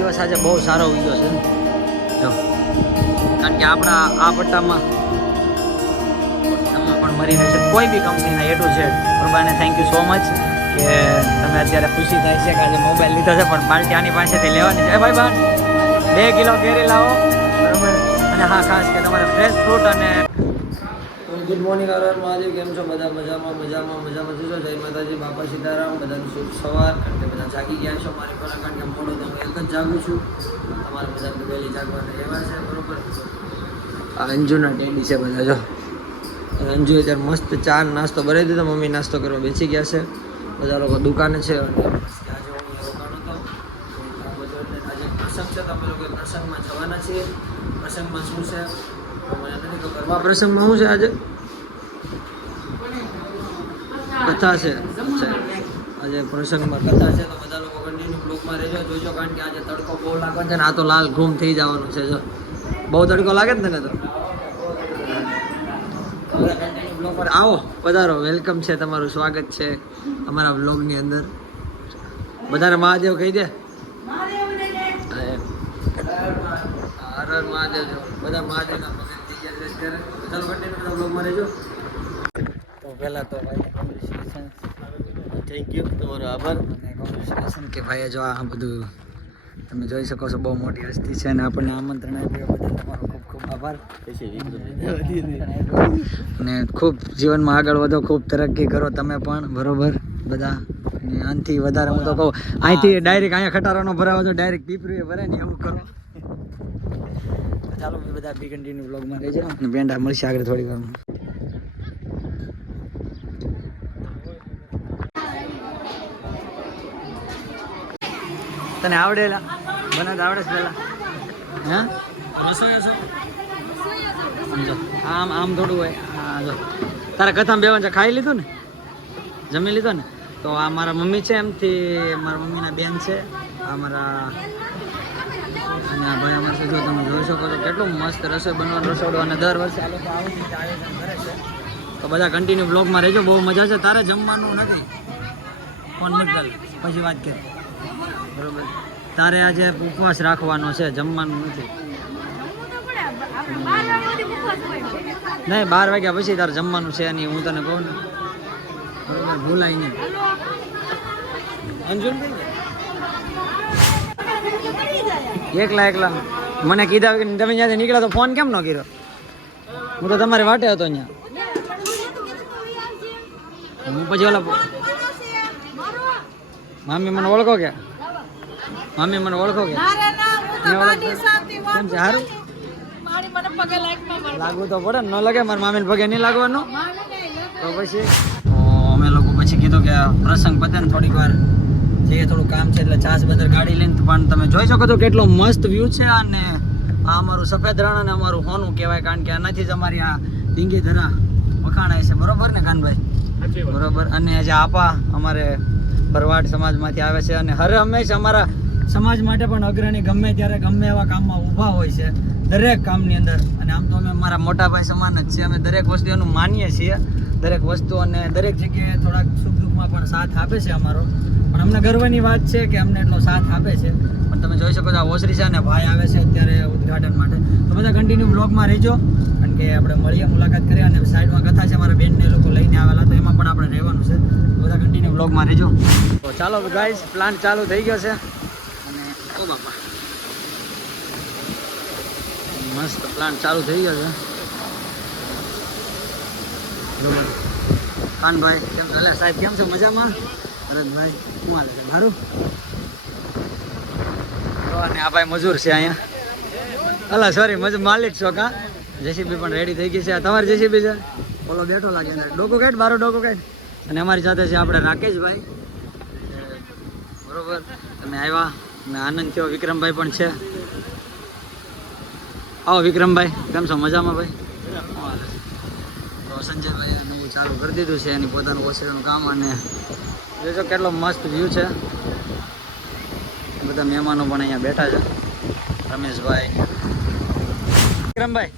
દિવસ આજે બહુ સારો ઉગ્યો છે જો, કારણ કે આપણા આ પટ્ટામાં તમે પણ મરી રહેશે કોઈ બી કંપનીના એ ટુ ઝેડ પ્રભાને થેન્ક યુ સો મચ કે તમે અત્યારે ખુશી થાય છે કે આજે મોબાઈલ લીધો છે, પણ પાર્ટી આની પાસેથી લેવાની છે. ભાઈ ભાઈ બે કિલો કેરી લાવો. બરાબર? અને હા, ખાસ કે તમારે ફ્રેશ ફ્રૂટ અને ગુડ મોર્નિંગ આર મહાદેવ કેમ છો? બધા મજામાં મજામાં મજામાં. છો? જય માતાજી, બાપા સીતારામ. બધાને શુભ સવાર. કારણ કે બધા જાગી ગયા છો મારી પર, કારણ કે મોડો તો હું એક જ જાગું છું. તમારે બધા વહેલી જાગવાના રહેવા છે, બરોબર? અંજુના ટેડી છે બધા, જો. અંજુ અત્યારે મસ્ત ચા નાસ્તો ભરાઈ દીધો. મમ્મી નાસ્તો કરવા બેસી ગયા છે. બધા લોકો દુકાને છે અને આજે હું રોકાણો હતો. આજે પ્રસંગ છે, તો અમે લોકો પ્રસંગમાં જવાના છીએ. પ્રસંગમાં શું છે? મને નથી ખબર. આ પ્રસંગમાં શું છે આજે? કથા છે. આજે પ્રસંગમાં કથા છે, તો બધા લોકો કન્ટિન્યુ બ્લોકમાં રહેજો, જોજો, કારણ કે આજે તડકો બહુ લાગે છે ને, આ તો લાલ ઘૂમ થઈ જવાનું છે, જો. બહુ તડકો લાગે ને તને તો આવો, પધારો. વેલકમ છે, તમારું સ્વાગત છે અમારા બ્લોગની અંદર. બધાને મહાદેવ કહી દે. હર હર મહાદેવ. બધા બધા બ્લોગમાં રહેજો. તો પહેલાં તો ભાઈ થેન્ક યુ તમારો આભાર. અને કોંગ્રેચ્યુલેશન કે ભાઈ જો આ બધું તમે જોઈ શકો છો બહુ મોટી હસ્તી છે અને આપણને આમંત્રણ આપ્યું બદલ તમારો ખૂબ ખૂબ આભાર. અને ખૂબ જીવનમાં આગળ વધો ખૂબ તરક્કી કરો તમે પણ બરોબર? બધા. અને વધારે હું તો કહું અહીંથી ડાયરેક્ટ અહીંયા ખટારાનો ભરાવો તો ડાયરેક્ટ પીપરીએ ભરે ને એવું કરો. ચાલો બધા બી કન્ટિન્યુ બ્લોગમાં રહેજો અને બેન્ડા મળશે આગળ થોડી વારમાં. તને આવડેલા બનાવતા આવડે છે પેલા. હા? રસોઈ સમજો. આમ આમ થોડું હોય. હા, જો. તારા કથામાં બેવાનું છે ખાઈ લીધું ને? જમી લીધો ને? તો આ મારા મમ્મી છે એમથી, મારા મમ્મીના બેન છે. આ મારા અને આ ભાઈ અમારે જો તમે જોઈ શકો છો કેટલું મસ્ત રસોઈ બનવાનું રસોડું અને દર વર્ષે આ લોકો આવી આયોજન કરે છે. તો બધા કન્ટિન્યુ બ્લોગમાં રહેજો. બહુ મજા છે તારે જમવાનું નથી. ફોન મત કર પછી વાત કરી બરોબર. તારે આજે ઉપવાસ રાખવાનો છે જમવાનું નથી. નહીં બાર વાગ્યા પછી તારે જમવાનું છે નહીં હું તને કહું ને. બરોબર ભૂલાય નહીં. અંજુન એકલા એકલા. મને કીધા કે તમે ત્યાંથી નીકળ્યા તો ફોન કેમ ન કર્યો? હું તો તમારી વાટે હતો અહીંયા. હું પછી ઓલા મામી મને ઓળખો કે? મામી મને ઓળખો કે? કેમ છે? સારું? લાગવું તો પડે ન લાગે મારા મામીને પગે નહીં લાગવાનું? તો પછી? અમે લોકો પછી કીધું કે આ પ્રસંગ પતે ને થોડીક વાર. જઈએ થોડું કામ છે એટલે ચાસ બંદર ગાડી લઈને પણ તમે જોઈ શકો છો કેટલો મસ્ત વ્યૂ છે અને આ અમારું સફેદ રણ અને અમારું હોનું કહેવાય કારણ કે આનાથી જ અમારી આ ઢીંગી ધરા વખાણાય છે. બરોબર ને કાનભાઈ? બરોબર. અને જે આપા અમારે ભરવાડ સમાજમાંથી આવે છે અને હર હંમેશા અમારા સમાજ માટે પણ અગ્રણી ગમે ત્યારે ગમે એવા કામમાં ઊભા હોય છે, દરેક કામની અંદર. અને આમ તો અમે મારા મોટા ભાઈ સમાન જ છે અમે દરેક વસ્તુ એનું માનીએ છીએ. દરેક વસ્તુ અને દરેક જગ્યાએ થોડાક સુખ દુઃખમાં પણ સાથ આપે છે અમારો. પણ અમને ગર્વની વાત છે કે અમને એટલો સાથ આપે છે. પણ તમે જોઈ શકો છો આ ઓસરી છે અને ભાઈ આવે છે અત્યારે ઉદ્ઘાટન માટે. તો બધા કન્ટિન્યુ બ્લોગમાં રહેજો. કારણ કે આપણે મળીએ, મુલાકાત કરીએ અને સાઈડમાં કથા છે મારા બેનને લોકો લઈને આવેલા તો એમાં પણ આપણે રહેવાનું છે. બધા કન્ટિન્યુ બ્લોગમાં રહેજો. તો ચાલો ગાઈઝ પ્લાન ચાલુ થઈ ગયો છે. બાપા મસ્ત પ્લાન ચાલુ થઈ ગયો છે. ખાનભાઈ કેમ ચાલે સાહેબ, કેમ છો? મજામાં? ભરતભાઈ, શું હાલે છે? મારું? આ ભાઈ મજૂર છે અહીંયા. અલા સોરી મજૂર માલિક છો કા? જેસીબી પણ રેડી થઈ ગઈ છે. તમારી જેસીબી છે? ઓલો બેઠો લાગે ને ડોકો કાઢ મારો ડોકો કાઢ અને અમારી સાથે છે આપણે રાકેશભાઈ. બરોબર. તમે આવ્યા. અને આનંદ થયો. વિક્રમભાઈ પણ છે. આવો વિક્રમભાઈ, કેમ છો? મજામાં ભાઈ? સંજયભાઈ નવું ચાલુ કરી દીધું છે, એની પોતાનું ઓસરીનું કામ અને જોજો કેટલો મસ્ત વ્યૂ છે. બધા મહેમાનો પણ અહીંયા બેઠા છે. રમેશભાઈ. વિક્રમભાઈ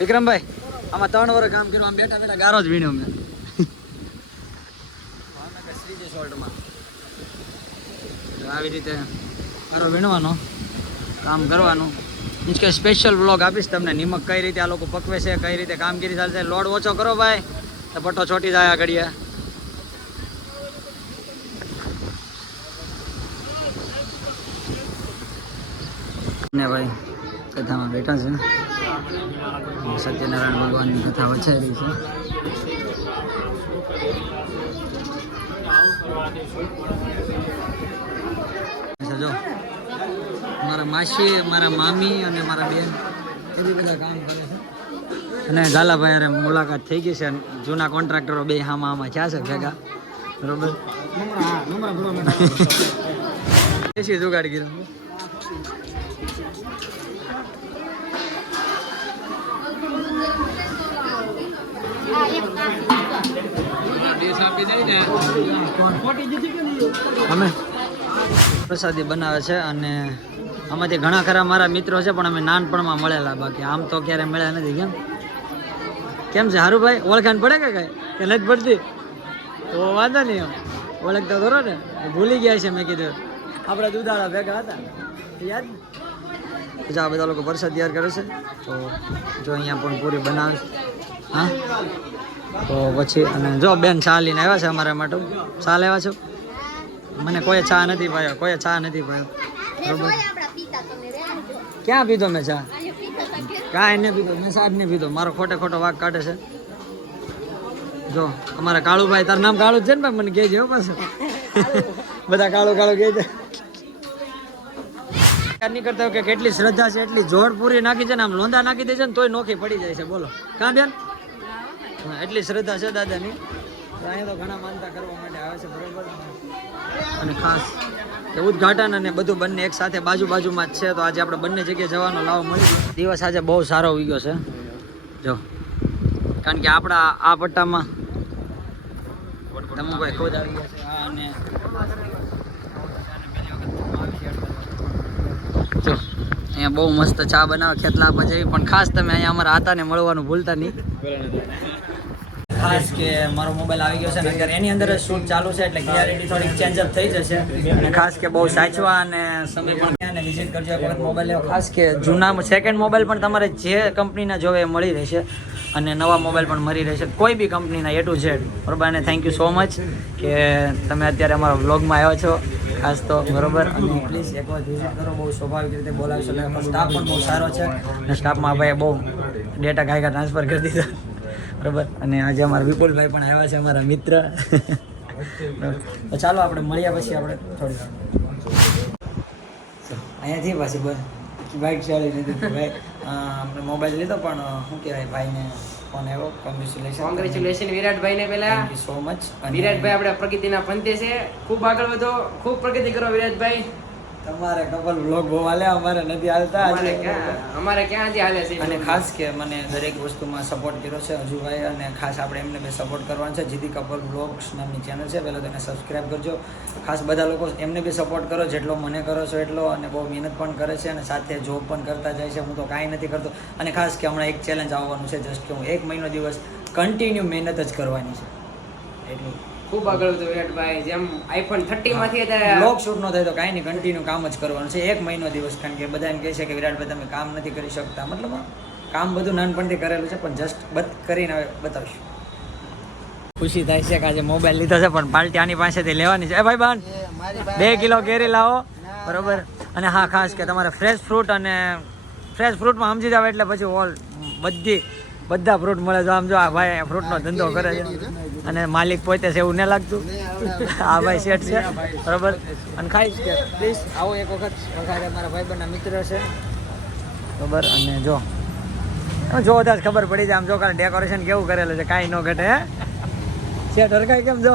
વિક્રમભાઈ, આમાં ત્રણ વર્ષ કામ કર્યું, આમ બેઠા બેઠા ગારો જ વીણ્યો મેં. ભાવનગર શ્રીજી સોલ્ટમાં. આવી રીતે મારો વીણવાનો, કામ કરવાનું. મીન્સ કે સ્પેશિયલ બ્લોગ આપીશ તમને, નિમક કઈ રીતે આ લોકો પકવે છે, કઈ રીતે કામગીરી ચાલશે લોડ ઓછો કરો ભાઈ, તો પટ્ટો છોટી જાય આ ઘડીએ ને ભાઈ, કથામાં બેઠા છે. સત્યનારાયણ ભગવાનની કથા વચારી છે. જો. મારા માસી મારા મામી અને મારા બેન એ બી બધા કામ કરે છે. અને ગાલાભાઈ અરે મુલાકાત થઈ ગઈ છે જૂના કોન્ટ્રાક્ટરો બે હામાં હામાં થયા છે ભેગા. બરોબર? એસી જુગાડ કીધું અમે? પ્રસાદી બનાવે છે અને આમાંથી ઘણા ખરા મારા મિત્રો છે, પણ અમે નાનપણમાં મળેલા, બાકી આમ તો ક્યારે મળ્યા નથી, કેમ? કેમ છે, હારું ભાઈ? ઓળખાણ પડે કે કઈ? કે નથી પડતી? તો વાંધો નહીં એમ. ઓળખતા ખરો ને. ભૂલી ગયા છે, મેં કીધું. આપણા દુધાળા ભેગા હતા. યાદ? બીજા આ બધા લોકો પ્રસાદ તૈયાર કરે છે. તો જો અહીંયા પણ પૂરી બનાવે હા? તો પછી, અને જો બેન ચા આવ્યા છે અમારા માટે. ચા લેવા છો? મને કોઈ ચા નથી પાયો કોઈ ચા નથી બરોબર? ક્યાં પીધો મેં ચા? કાંઈ ને પીધો મેં સાહેબ ને પીધો. મારો ખોટે ખોટો વાક કાઢે છે. જો અમારા કાળુભાઈ તારું નામ કાળું છે ને ભાઈ મને કહેજે પાછું. બધા કાળું કાળું કહે છે નહીં કરતા કે કેટલી શ્રદ્ધા છે એટલી જોડ પૂરી નાખી છે ને આમ લોંદા નાખી દે છે ને તોય નોખી પડી જાય છે. બોલો. કાં બેન? એટલી શ્રદ્ધા છે દાદાની. અહીંયા તો ઘણા કરવા માટે આવે છે અને ખાસ કે ઉદઘાટન અને બધું બંને એક સાથે બાજુ બાજુમાં જ છે, તો આજે આપણે બંને જગ્યાએ જવાનો લાવો મળી. દિવસ આજે બહુ સારો ગયો છે. જો, કારણ કે આપણા આ પટ્ટામાં ધમુભાઈ ખુદ આવી ગયા છે જો, અહીંયા બહુ મસ્ત ચા બનાવે ખેતલા પર જેવી પણ ખાસ તમે અહીંયા અમારા આતાને મળવાનું ભૂલતા નહીં. ખાસ કે મારો મોબાઈલ આવી ગયો છે ને અત્યારે એની અંદર શૂટ ચાલુ છે એટલે ક્લિયરિટી થોડીક ચેન્જ અપ થઈ જશે. અને ખાસ કે બહુ સાચવા અને સમય પણ ત્યાં વિઝિટ કરજો એક વખત મોબાઈલ લેવો. ખાસ કે જૂના સેકન્ડ મોબાઈલ પણ તમારે જે કંપનીના જોવે એ મળી રહેશે. અને નવા મોબાઈલ પણ મળી રહેશે. કોઈ બી કંપનીના એ ટુ ઝેડ બરોબર? અને થેન્ક યુ સો મચ કે તમે અત્યારે અમારા વ્લોગમાં આવ્યા છો. ખાસ તો બરોબર. અને પ્લીઝ એક વાર વિઝિટ કરો. બહુ સ્વાભાવિક રીતે બોલાવશો સ્ટાફ પણ બહુ સારો છે. અને સ્ટાફમાં ભાઈ બહુ ડેટા કાંઈ ટ્રાન્સફર કરી દીધા. બરોબર? અને આજે અમારા વિપુલભાઈ પણ આવ્યા છે અમારા મિત્ર. તો ચાલો આપણે મળ્યા પછી આપણે થોડી અહીંયાથી પાછી બસ. બાઇક ચાલી લીધી ભાઈ. આપણે મોબાઈલ લીધો પણ શું કહેવાય ભાઈને ફોન આવ્યો. કોંગ્રેચ્યુલેશન કોંગ્રેચ્યુલેશન વિરાટભાઈ ને પેલા સો મચ વિરાટભાઈ આપણે પ્રગતિના પંથે છે. ખૂબ આગળ વધો. ખૂબ પ્રગતિ કરો વિરાટભાઈ. તમારે કપલ બ્લોગ બહુ હાલે અમારે નથી હાલતા અમારે ક્યાં? અમારે ક્યાંથી હાલે છે અને ખાસ કે મને દરેક વસ્તુમાં સપોર્ટ કર્યો છે હજુભાઈ અને ખાસ આપણે એમને બે સપોર્ટ કરવાનો છે. જીદી કપલ બ્લોગ્સ નામની ચેનલ છે પહેલાં તેને સબસ્ક્રાઈબ કરજો. ખાસ બધા લોકો એમને બી સપોર્ટ કરો જેટલો મને કરો છો એટલો અને બહુ મહેનત પણ કરે છે અને સાથે જોબ પણ કરતા જાય છે. હું તો કાંઈ નથી કરતો. અને ખાસ કે હમણાં એક ચેલેન્જ આવવાનું છે જસ્ટ કે હું એક મહિનો દિવસ કન્ટિન્યુ મહેનત જ કરવાની છે. એટલું. ખૂબ આગળ વધો વિરાટભાઈ. જેમ આઈફોન થર્ટી માંથી અત્યારે બ્લોગ શૂટ નો થાય તો કાંઈ નહીં કન્ટિન્યુ કામ જ કરવાનું છે. એક મહિનો દિવસ કારણ કે બધા એમ કહે છે કે વિરાટભાઈ તમે કામ નથી કરી શકતા. મતલબ કામ બધું નાનપણથી કરેલું છે પણ જસ્ટ બત કરીને હવે બતાવશું. ખુશી થાય છે કે આજે મોબાઈલ લીધો છે પણ પાર્ટી આની પાસેથી લેવાની છે. એ ભાઈ બાન બે કિલો કેરી લાવો. બરોબર? અને હા ખાસ કે તમારે ફ્રેશ ફ્રૂટ અને ફ્રેશ ફ્રૂટમાં સમજી જાવ એટલે પછી ઓલ બધી બધા ફ્રૂટ મળે જો આમ જો આ ભાઈ ફ્રૂટનો ધંધો કરે છે. અને માલિક પોતે છે એવું ન લાગતું. આ ભાઈ શેઠ છે. બરોબર? અને ખાઈશ કે પ્લીઝ આવો એક વખત. મારા ભાઈબંધના મિત્ર છે. બરોબર? અને જો. જો તાજ ખબર પડી જાય. આમ જો કાલે ડેકોરેશન કેવું કરેલું છે કાંઈ ન ઘટે હે? શેઠ હરકાય કેમ જો?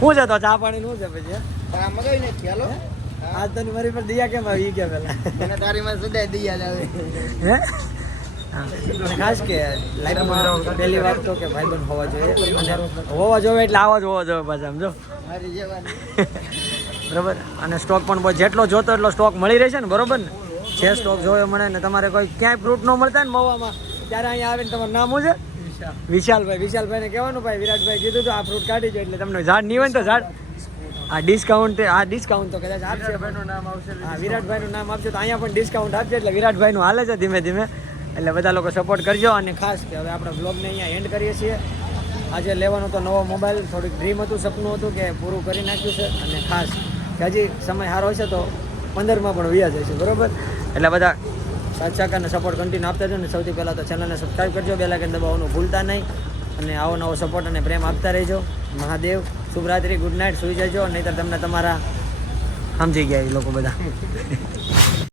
શું છે તો ચા પાણી નું છે પછી? આજ તો મારી પર દિયા કેમ આવી? દિયા જ આવે. હા. ખાસ કે લાઈફમાં પહેલી વાત તો કે ભાઈબંધ હોવા જોઈએ. અને હોવા જોઈએ એટલે આવા જ હોવા જોઈએ પાછા સમજો? બરોબર? અને સ્ટોક પણ જેટલો જોતો એટલો સ્ટોક મળી રહેશે ને બરોબર ને? જે સ્ટોક જોયો મળે ને તમારે કોઈ ક્યાંય ફ્રૂટ ન મળતા ને મવામાં ત્યારે અહીંયા આવીને તમારું નામ શું છે? વિશાલભાઈ. વિશાલભાઈને કહેવાનું ભાઈ વિરાટભાઈ કીધું તો આ ફ્રૂટ કાઢી જાય એટલે તમને ઝાડ નહીં હોય ને તો ઝાડ. આ ડિસ્કાઉન્ટ આ ડિસ્કાઉન્ટ તો કદાચ આપશે. નામ આવશે હા વિરાટભાઈનું નામ આપશે તો અહીંયા પણ ડિસ્કાઉન્ટ આપશે એટલે વિરાટભાઈનું હાલે છે ધીમે ધીમે. એટલે બધા લોકો સપોર્ટ કરજો અને ખાસ કે હવે આપણે બ્લોગને અહીંયા એન્ડ કરીએ છીએ. આજે લેવાનો તો નવો મોબાઈલ થોડીક ડ્રીમ હતું, સપનું હતું કે પૂરું કરી નાખ્યું છે અને ખાસ કે હજી સમય સારો હશે તો પંદરમાં પણ વ્યાજ હશે બરોબર? એટલે બધા સાથ સહકારને સપોર્ટ કન્ટિન્યુ આપતા જજો ને સૌથી પહેલાં તો ચેનલને સબસ્ક્રાઈબ કરજો બે લાગે દબાવવાનું ભૂલતા નહીં અને આવો નવો સપોર્ટ અને પ્રેમ આપતા રહેજો. મહાદેવ, શુભરાત્રી ગુડ નાઇટ સુઈ જજો, નહીંતર તમને તમારા સમજી ગયા એ લોકો બધા.